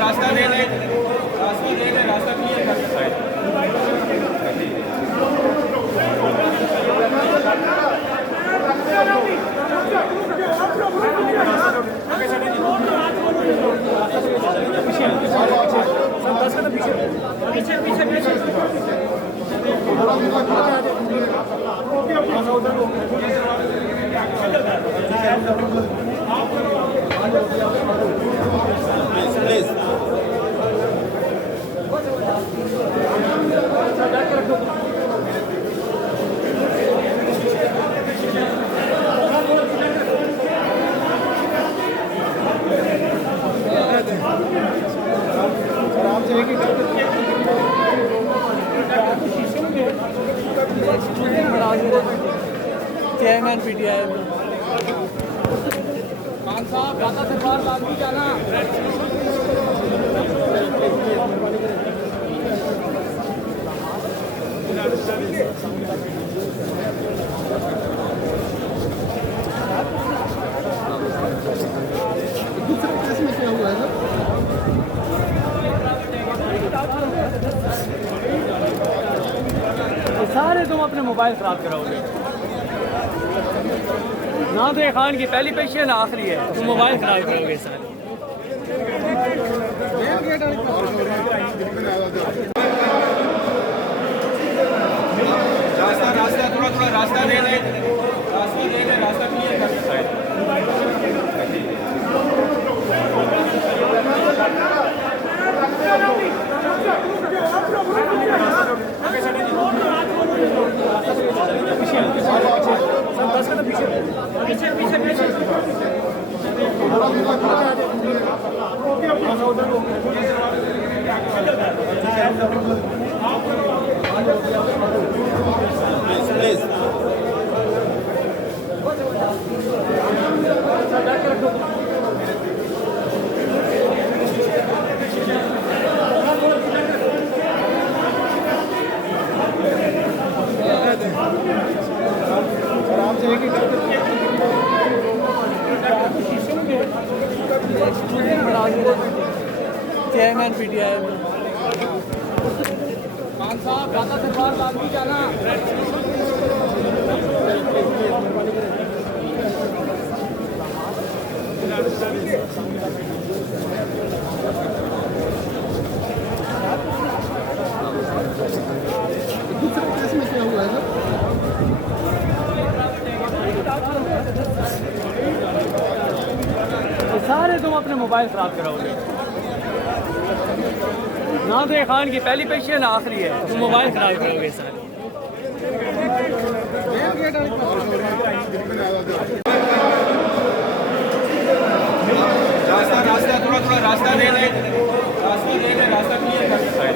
रास्ता दे दे, रास्ता क्लियर कर सकता प्लीज। चेयरमैन पीटीआई खान साहब ज़्यादा से बाहर बात नहीं जाना। सारे तुम अपने मोबाइल खराब कराओगे ना। तो ये खान की पहली पेशी है ना आखिरी है, तुम मोबाइल खराब करोगे सारे। रास्ता थोड़ा रास्ता दे दे, रास्ता क्लियर कर सकता है। प्लीज। चेयरमैन पीटीआई खान साहब ज़्यादा से बाहर बात नहीं जाना। सारे तुम अपने मोबाइल खराब कराओगे ना। तो ये खान की पहली पेशी है ना आखिरी है, तुम मोबाइल खराब करोगे सारे। रास्ता थोड़ा रास्ता दे दे, रास्ता क्लियर कर सकता है।